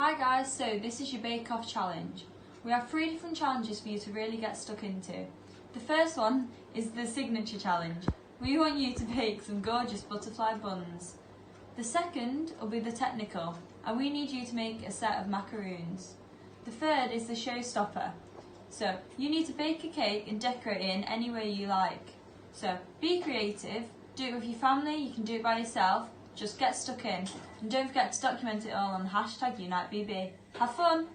Hi guys, so this is your Bake Off challenge. We have 3 different challenges for you to really get stuck into. The first one is the signature challenge. We want you to bake some gorgeous butterfly buns. The second will be the technical, and we need you to make a set of macaroons. The third is the showstopper. So you need to bake a cake and decorate it in any way you like. So be creative, do it with your family, you can do it by yourself. Just get stuck in, and don't forget to document it all on #UniteBB. Have fun!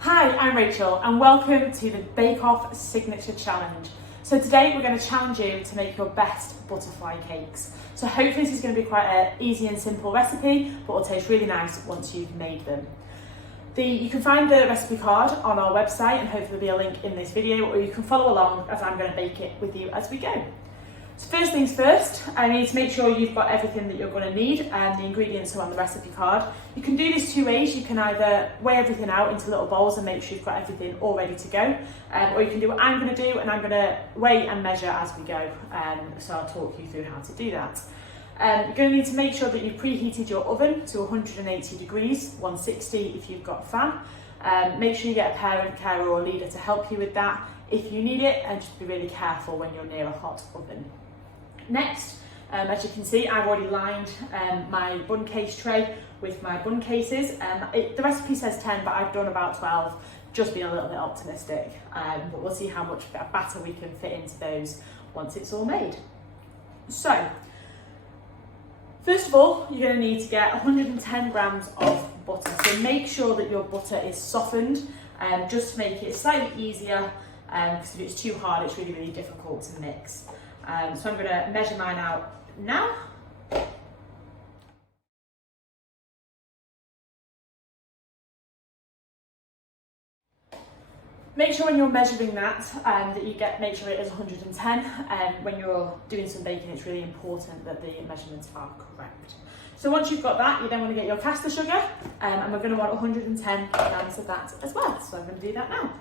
Hi, I'm Rachel and welcome to the Bake Off Signature Challenge. So today we're going to challenge you to make your best butterfly cakes. So hopefully this is going to be quite an easy and simple recipe, but it'll taste really nice once you've made them. You can find the recipe card on our website, and hopefully there'll be a link in this video, or you can follow along as I'm going to bake it with you as we go. So first things first, I need to make sure you've got everything that you're going to need, and the ingredients are on the recipe card. You can do this 2 ways. You can either weigh everything out into little bowls and make sure you've got everything all ready to go, or you can do what I'm going to do, and I'm going to weigh and measure as we go, so I'll talk you through how to do that. You're going to need to make sure that you've preheated your oven to 180 degrees, 160 if you've got a fan. Make sure you get a parent, carer or leader to help you with that if you need it, and just be really careful when you're near a hot oven. Next, as you can see, I've already lined my bun case tray with my bun cases. The recipe says 10, but I've done about 12, just being a little bit optimistic. But we'll see how much batter we can fit into those once it's all made. So, first of all, you're going to need to get 110 grams of butter. So make sure that your butter is softened, just to make it slightly easier, because if it's too hard, it's really, really difficult to mix. So I'm going to measure mine out now. Make sure when you're measuring that, make sure it is 110. When you're doing some baking, it's really important that the measurements are correct. So once you've got that, you then want to get your caster sugar, and we're going to want 110 grams of that as well. So I'm going to do that now.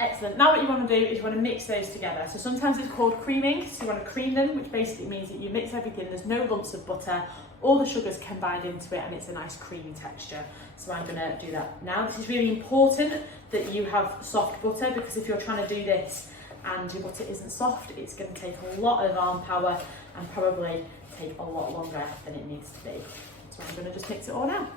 Excellent. Now what you want to do is you want to mix those together. So sometimes it's called creaming, so you want to cream them, which basically means that you mix everything, there's no lumps of butter, all the sugar's combined into it, and it's a nice creamy texture. So I'm going to do that now. This is really important that you have soft butter, because if you're trying to do this and your butter isn't soft, it's going to take a lot of arm power and probably take a lot longer than it needs to be. So I'm going to just mix it all now.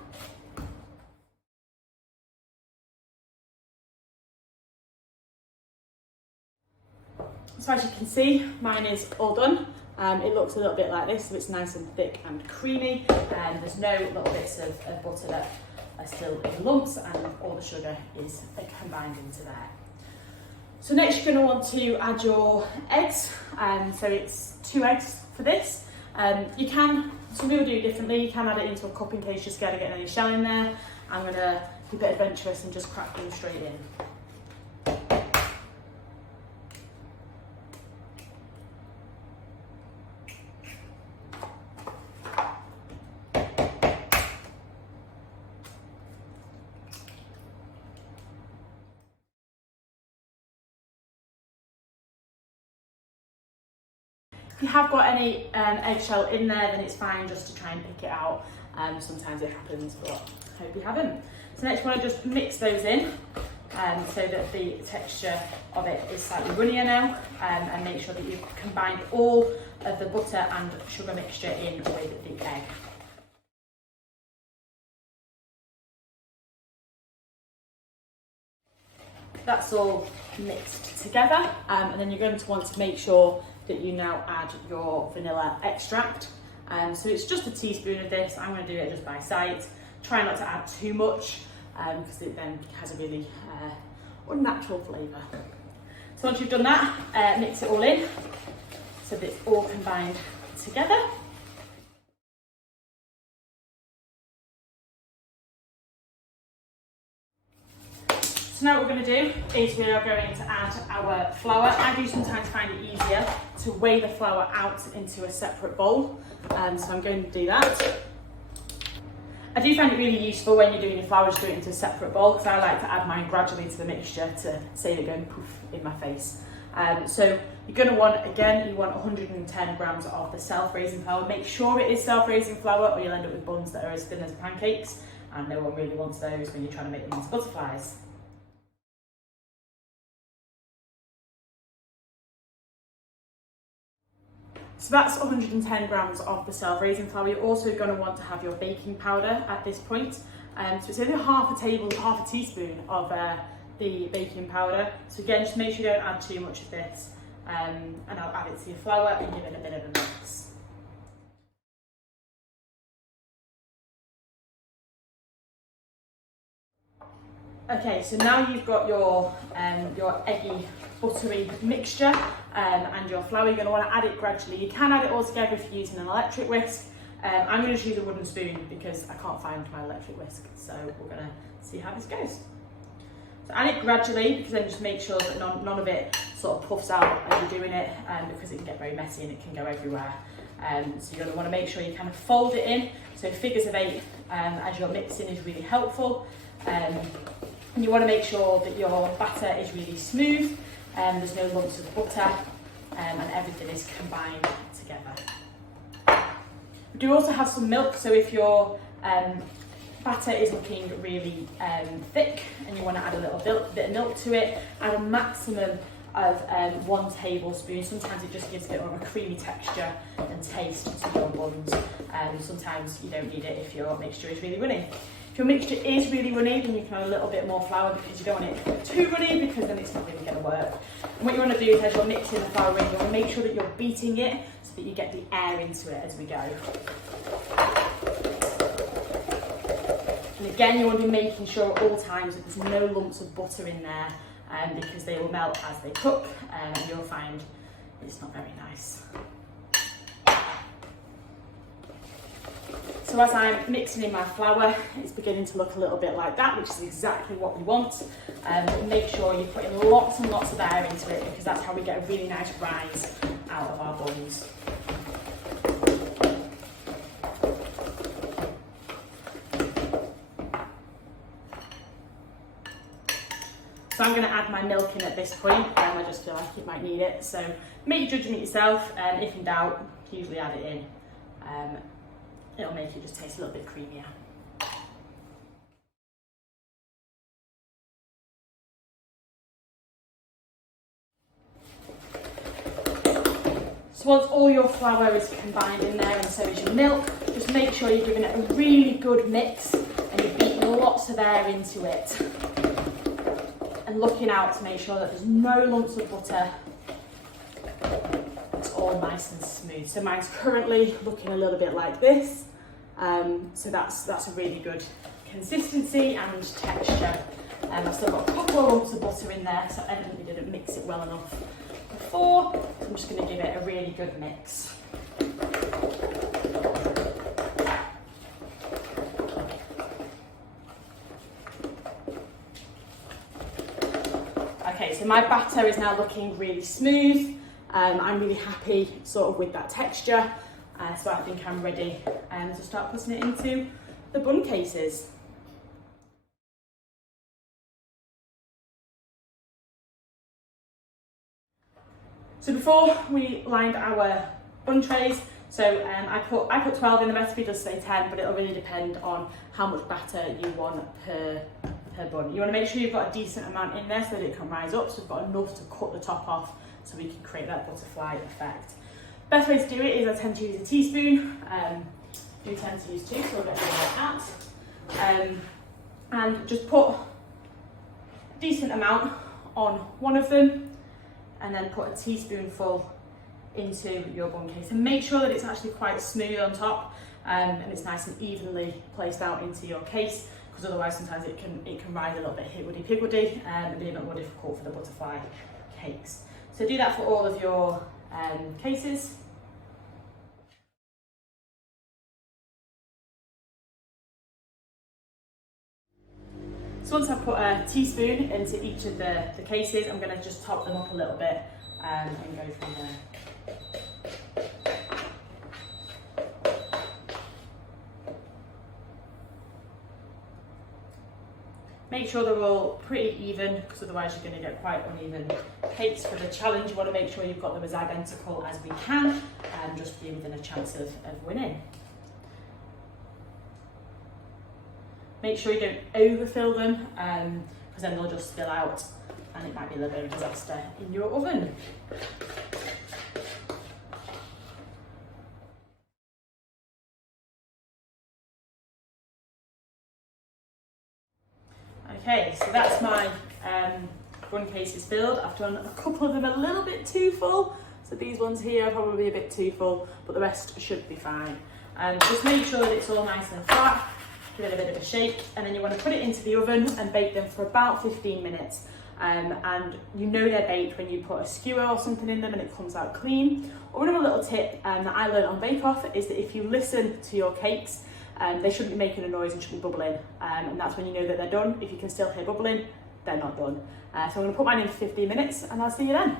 So as you can see, mine is all done. It looks a little bit like this, so it's nice and thick and creamy, and there's no little bits of butter that are still in lumps, and all the sugar is combined into there. So next you're going to want to add your eggs, so it's 2 eggs for this. Some people do it differently. You can add it into a cup in case you're scared of getting any shell in there. I'm going to be a bit adventurous and just crack them straight in. If you have got any eggshell in there, then it's fine just to try and pick it out. Sometimes it happens, but I hope you haven't. So next you want to just mix those in, so that the texture of it is slightly runnier now, and make sure that you've combined all of the butter and sugar mixture in with the egg. That's all mixed together, and then you're going to want to make sure that you now add your vanilla extract. So it's just a teaspoon of this. I'm going to do it just by sight. Try not to add too much, because it then has a really unnatural flavour. So once you've done that, mix it all in so that it's all combined together. So now what we're going to do is we are going to add our flour. I do sometimes find it easier to weigh the flour out into a separate bowl, so I'm going to do that. I do find it really useful when you're doing your flour, just do it into a separate bowl, because I like to add mine gradually to the mixture to save it going poof in my face. So you're going to want, again, you want 110 grams of the self-raising flour. Make sure it is self-raising flour or you'll end up with buns that are as thin as pancakes, and no one really wants those when you're trying to make them into butterflies. So that's 110 grams of the self-raising flour. You're also going to want to have your baking powder at this point. So it's only half a teaspoon of the baking powder. So again, just make sure you don't add too much of this. And I'll add it to your flour and give it a bit of a mix. Okay, so now you've got your eggy, buttery mixture and your flour. You're going to want to add it gradually. You can add it all together if you're using an electric whisk. I'm going to use a wooden spoon because I can't find my electric whisk. So we're going to see how this goes. So add it gradually, because then just make sure that none of it sort of puffs out as you're doing it, because it can get very messy and it can go everywhere. So you're going to want to make sure you kind of fold it in. So figures of 8 as you're mixing is really helpful. And you want to make sure that your batter is really smooth, there's no lumps of butter, and everything is combined together. We do also have some milk, so if your batter is looking really thick and you want to add a little bit of milk to it, add a maximum of 1 tablespoon. Sometimes it just gives a bit more of a creamy texture and taste to your buns. Sometimes you don't need it if your mixture is really runny. If your mixture is really runny, then you can add a little bit more flour, because you don't want it too runny, because then it's not really going to work. And what you want to do is, as you're mixing the flour in, you want to make sure that you're beating it so that you get the air into it as we go. And again, you want to be making sure at all times that there's no lumps of butter in there, because they will melt as they cook, and you'll find it's not very nice. So as I'm mixing in my flour, it's beginning to look a little bit like that, which is exactly what we want. Make sure you're putting lots and lots of air into it, because that's how we get a really nice rise out of our buns. So I'm going to add my milk in at this point, I just feel like it might need it. So make your judgment yourself, and if in doubt, usually add it in. It'll make it just taste a little bit creamier. So once all your flour is combined in there, and so is your milk, just make sure you're giving it a really good mix and you're beating lots of air into it. And looking out to make sure that there's no lumps of butter. It's all nice and smooth. So mine's currently looking a little bit like this. So that's a really good consistency and texture. I've still got a couple of lumps of butter in there, so I evidently didn't mix it well enough before. So I'm just going to give it a really good mix. Okay, so my batter is now looking really smooth. I'm really happy sort of with that texture. So I think I'm ready to start putting it into the bun cases. So before we lined our bun trays, so I put 12 in, the recipe does say 10, but it'll really depend on how much batter you want per bun. You want to make sure you've got a decent amount in there so that it can rise up, so we've got enough to cut the top off so we can create that butterfly effect. Best way to do it is I tend to use a teaspoon. Do tend to use 2, so I'll get it like that. And just put a decent amount on one of them, and then put a teaspoonful into your bun case. And make sure that it's actually quite smooth on top, and it's nice and evenly placed out into your case, because otherwise sometimes it can rise a little bit higgledy-piggledy and be a bit more difficult for the butterfly cakes. So do that for all of your cases. So once I've put a teaspoon into each of the cases, I'm going to just top them up a little bit and go from there. Make sure they're all pretty even, because otherwise you're going to get quite uneven cakes for the challenge. You want to make sure you've got them as identical as we can, and just be within a chance of winning. Make sure you don't overfill them, because then they'll just spill out and it might be a little bit of a disaster in your oven. Okay, so that's my bun cases filled. I've done a couple of them a little bit too full. So these ones here are probably a bit too full, but the rest should be fine. Just make sure that it's all nice and flat, give it a bit of a shake, and then you want to put it into the oven and bake them for about 15 minutes. And you know they're baked when you put a skewer or something in them and it comes out clean. Or another little tip that I learned on Bake Off is that if you listen to your cakes, they shouldn't be making a noise and shouldn't be bubbling, and that's when you know that they're done. If you can still hear bubbling, they're not done. So I'm going to put mine in for 15 minutes and I'll see you then.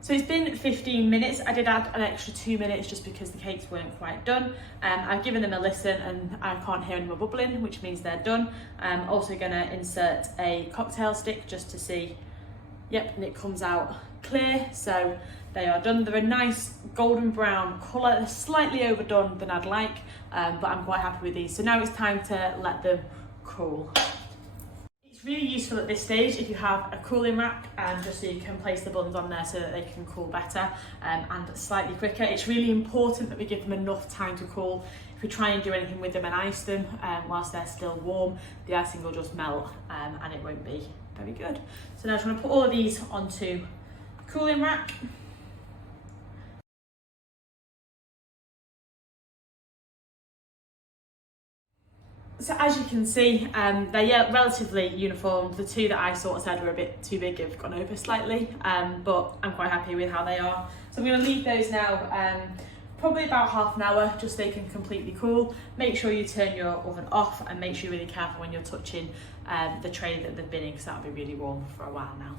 So it's been 15 minutes. I did add an extra 2 minutes just because the cakes weren't quite done. I've given them a listen and I can't hear any more bubbling, which means they're done. I'm also going to insert a cocktail stick just to see, yep, and it comes out clear. So they are done. They're a nice golden brown colour. They're slightly overdone than I'd like, but I'm quite happy with these. So now it's time to let them cool. It's really useful at this stage if you have a cooling rack, just so you can place the buns on there so that they can cool better and slightly quicker. It's really important that we give them enough time to cool. If we try and do anything with them and ice them whilst they're still warm, the icing will just melt and it won't be very good. So now I'm going to put all of these onto the cooling rack. So as you can see, they're relatively uniform. The two that I sort of said were a bit too big have gone over slightly, but I'm quite happy with how they are. So I'm going to leave those now probably about half an hour, just so they can completely cool. Make sure you turn your oven off and make sure you're really careful when you're touching the tray that they've been in, because that'll be really warm for a while now.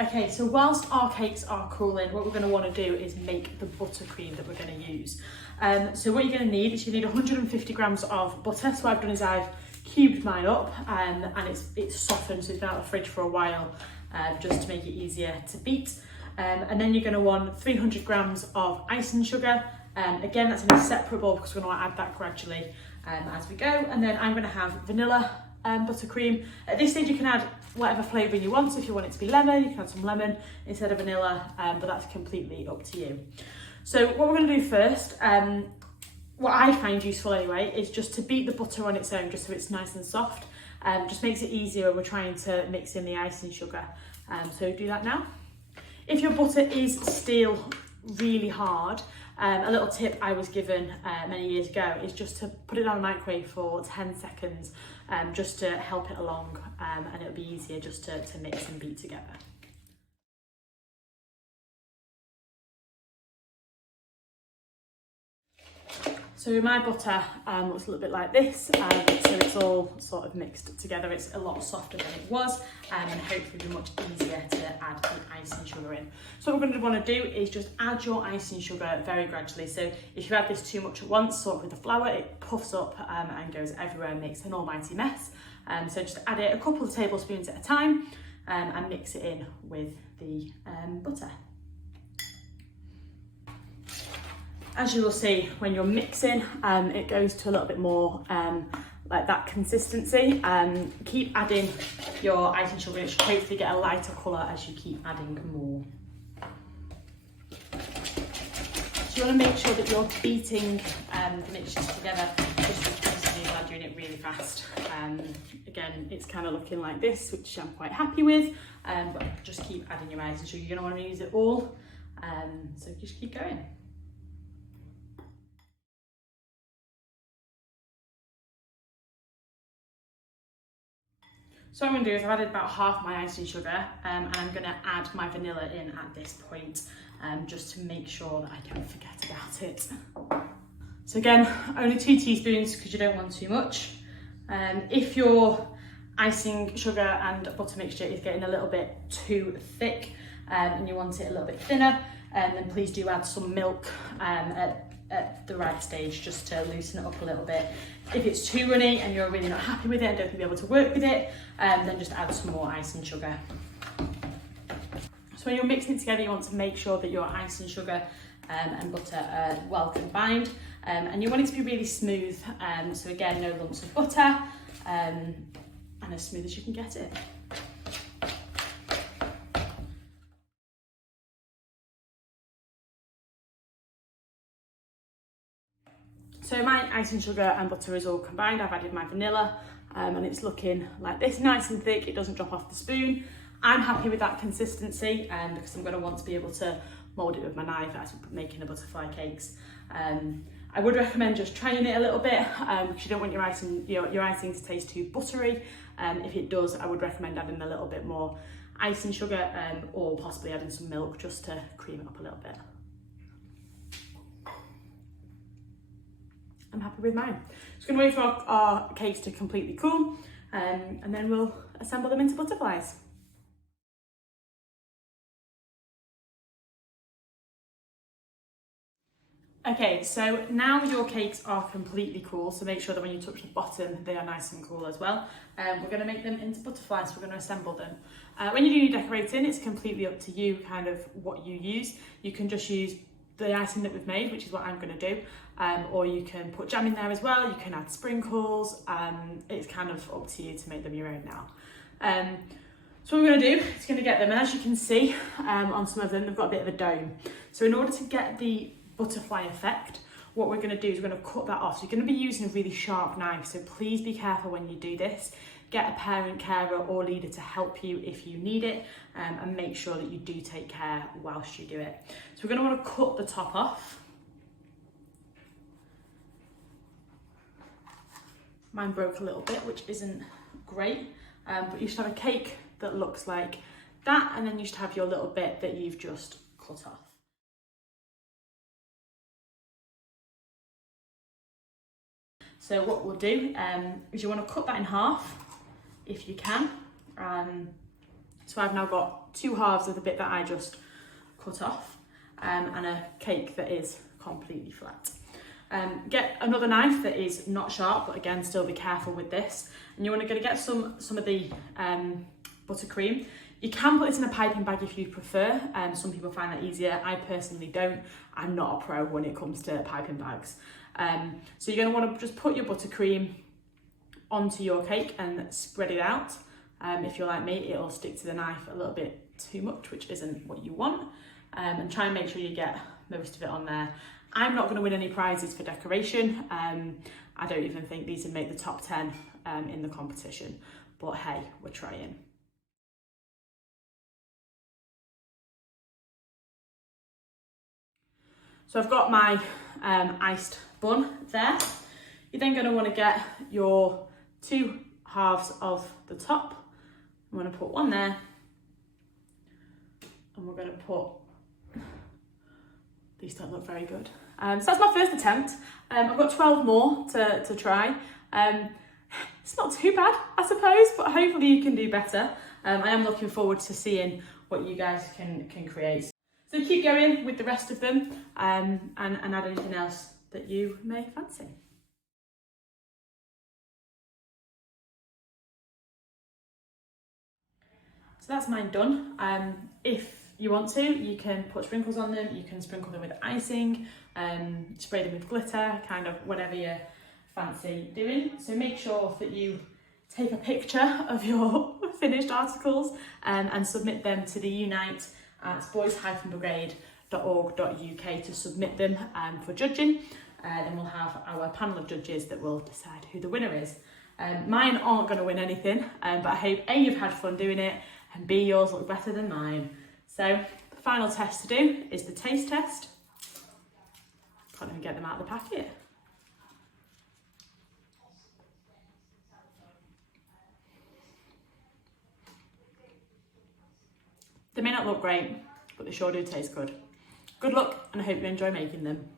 Okay, so whilst our cakes are cooling, what we're going to want to do is make the buttercream that we're going to use. So what you're going to need is you need 150 grams of butter. So what I've done is I've cubed mine up and it's softened, so it's been out of the fridge for a while, just to make it easier to beat. And then you're going to want 300 grams of icing sugar. Again, that's in a separate bowl because we're going to add that gradually as we go. And then I'm going to have vanilla buttercream. At this stage you can add whatever flavouring you want. So if you want it to be lemon, you can add some lemon instead of vanilla, but that's completely up to you. So what we're going to do first, what I find useful anyway, is just to beat the butter on its own, just so it's nice and soft. Just makes it easier when we're trying to mix in the icing sugar. So do that now. If your butter is still really hard, a little tip I was given many years ago is just to put it on the microwave for 10 seconds, just to help it along, and it'll be easier just to mix and beat together. So my butter looks a little bit like this, so it's all sort of mixed together. It's a lot softer than it was, and hopefully be much easier to add the icing sugar in. So what we're going to want to do is just add your icing sugar very gradually. So if you add this too much at once, sort of with the flour, it puffs up and goes everywhere and makes an almighty mess. So just add it a couple of tablespoons at a time and mix it in with the butter. As you will see, when you're mixing, it goes to a little bit more like that consistency. Keep adding your icing sugar, it should hopefully get a lighter colour as you keep adding more. So you want to make sure that you're beating the mixtures together, just constantly by doing it really fast. Again, it's kind of looking like this, which I'm quite happy with, but just keep adding your icing sugar. You're going to want to use it all, so just keep going. So what I'm going to do is I've added about half my icing sugar, and I'm going to add my vanilla in at this point, just to make sure that I don't forget about it. So again, only 2 teaspoons because you don't want too much. If your icing sugar and butter mixture is getting a little bit too thick and you want it a little bit thinner, then please do add some milk at the right stage just to loosen it up a little bit. If it's too runny and you're really not happy with it and don't think you'll be able to work with it, then just add some more icing sugar. So when you're mixing it together, you want to make sure that your icing sugar and butter are well combined, and you want it to be really smooth, so again, no lumps of butter, and as smooth as you can get it. So my icing sugar and butter is all combined. I've added my vanilla and it's looking like this, nice and thick. It doesn't drop off the spoon. I'm happy with that consistency because I'm going to want to be able to mould it with my knife as we're making the butterfly cakes. I would recommend just trying it a little bit because you don't want your icing to taste too buttery. If it does, I would recommend adding a little bit more icing sugar or possibly adding some milk just to cream it up a little bit. I'm happy with mine. Just going to wait for our cakes to completely cool and then we'll assemble them into butterflies. Okay, so now your cakes are completely cool, so make sure that when you touch the bottom, they are nice and cool as well. We're going to make them into butterflies, so we're going to assemble them. When you do your decorating, it's completely up to you kind of what you use. You can just use the icing that we've made, which is what I'm going to do, or you can put jam in there as well, you can add sprinkles, it's kind of up to you to make them your own now. So what we're going to do is going to get them, and as you can see on some of them, they've got a bit of a dome. So in order to get the butterfly effect, what we're going to do is we're going to cut that off. So you're going to be using a really sharp knife, so please be careful when you do this. Get a parent, carer or leader to help you if you need it, and make sure that you do take care whilst you do it. So we're going to want to cut the top off. Mine broke a little bit, which isn't great, but you should have a cake that looks like that, and then you should have your little bit that you've just cut off. So what we'll do is you want to cut that in half if you can. So I've now got 2 halves of the bit that I just cut off and a cake that is completely flat. Get another knife that is not sharp, but again, still be careful with this. And you want to get some of the buttercream. You can put this in a piping bag if you prefer. Some people find that easier. I personally don't. I'm not a pro when it comes to piping bags. So you're going to want to just put your buttercream onto your cake and spread it out. If you're like me, it'll stick to the knife a little bit too much, which isn't what you want. And try and make sure you get most of it on there. I'm not going to win any prizes for decoration. I don't even think these would make the top 10 in the competition, but hey, we're trying. So I've got my iced bun there. You're then going to want to get your 2 halves of the top. I'm going to put one there, and we're going to put, these don't look very good. So that's my first attempt. I've got 12 more to try. It's not too bad, I suppose, but hopefully you can do better. I am looking forward to seeing what you guys can create. So keep going with the rest of them and add anything else that you may fancy. So that's mine done. If you want to, you can put sprinkles on them, you can sprinkle them with icing, spray them with glitter, kind of whatever you fancy doing. So make sure that you take a picture of your finished articles and submit them to the Unite at boys-brigade.org.uk to submit them for judging. Then we'll have our panel of judges that will decide who the winner is. Mine aren't going to win anything, but I hope A, you've had fun doing it, and B, yours look better than mine. So the final test to do is the taste test. Can't even get them out of the packet. They may not look great, but they sure do taste good. Good luck, and I hope you enjoy making them.